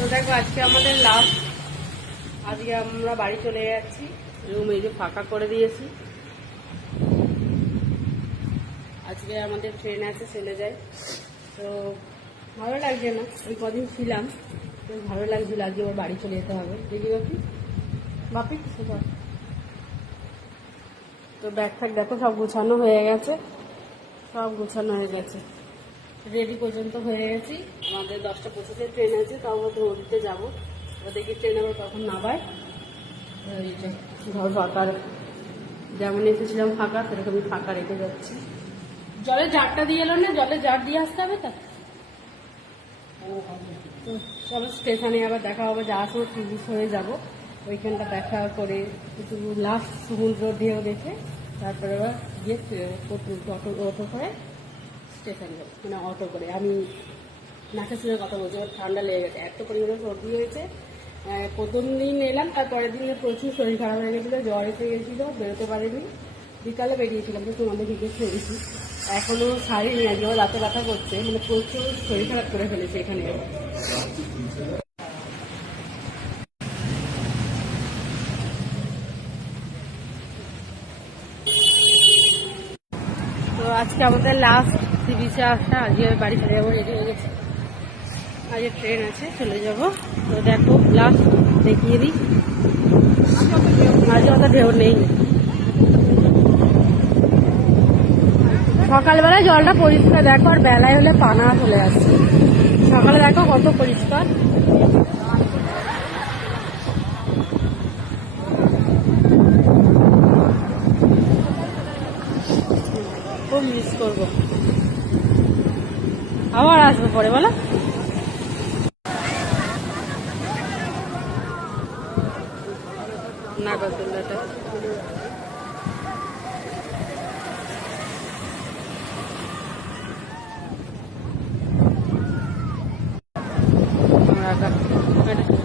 তো দেখো আজকে আমাদের লাস্ট, আজকে আমরা বাড়ি চলে যাচ্ছি। রুম এই যে ফাঁকা করে দিয়েছি। আজকে আমাদের ট্রেন আছে, চলে যায়। তো ভালো লাগছে না, ওই কদিন ছিলাম তো ভালো লাগছিল। আজকে ওর বাড়ি চলে যেতে হবে। দেখি বাপি বাপি কিছু কর। তো ব্যাগ ফ্যাগ দেখো সব গোছানো হয়ে গেছে, সব গোছানো হয়ে গেছে, রেডি পর্যন্ত হয়ে গেছি। আমাদের 10টা 25-এ ট্রেন আছে, তাও ধরতে যাবো। দেখি ট্রেন আবার কখন নামায়। এই যে ঘর ফাঁকা, যেমন এসেছিলাম ফাঁকা সেরকমই ফাঁকা রেখে যাচ্ছি। জলের জারটা দিয়ে এলো না, জলের জার দিয়ে আসতে হবে। তা তো চলো স্টেশনে আবার দেখা হবে, যাওয়ার সময় টুরিস্ট হয়ে যাবো। ওইখানটা দেখা করে একটু লাস্ট সমুদ্র ঢেউ দেখে তারপরে আবার গিয়ে অটো করে স্টেশন যাবো, মানে অটো করে। আমি নাচের সঙ্গে কথা বলছি, আমার ঠান্ডা লেগে গেছে, এত পরিমাণে সর্দি হয়েছে। প্রথম দিন এলাম, তার পরের দিনে প্রচুর শরীর খারাপ হয়ে গেছিলো, জ্বর এসে গেছিলো, বেরোতে পারিনি। বিকালে বেরিয়েছিলাম তো তোমাদের ভিডিও ছেড়েছি, এখনও ছাড়িনি। আজকেও রাতে ব্যথা করছে, মানে প্রচুর শরীর খারাপ করে ফেলেছে এখানে। তো আজকে আমাদের লাস্ট সি বিচে আসা, আজকে বাড়ি চলে যাবো, রেডি হয়ে গেছে। আজকে ট্রেন আছে, চলে যাব। তো দেখো লাস্ট দেখিয়ে দিই, মাঝে অত ঢেউ নেই। সকালবেলায় জলটা পরিষ্কার দেখো, আর বেলায় হলে পানা চলে আসছে। সকালে দেখো কত পরিষ্কার। খুব মিস করবো, আবার আসবো পরে বলো। নাগরদোল্লাটা আমরা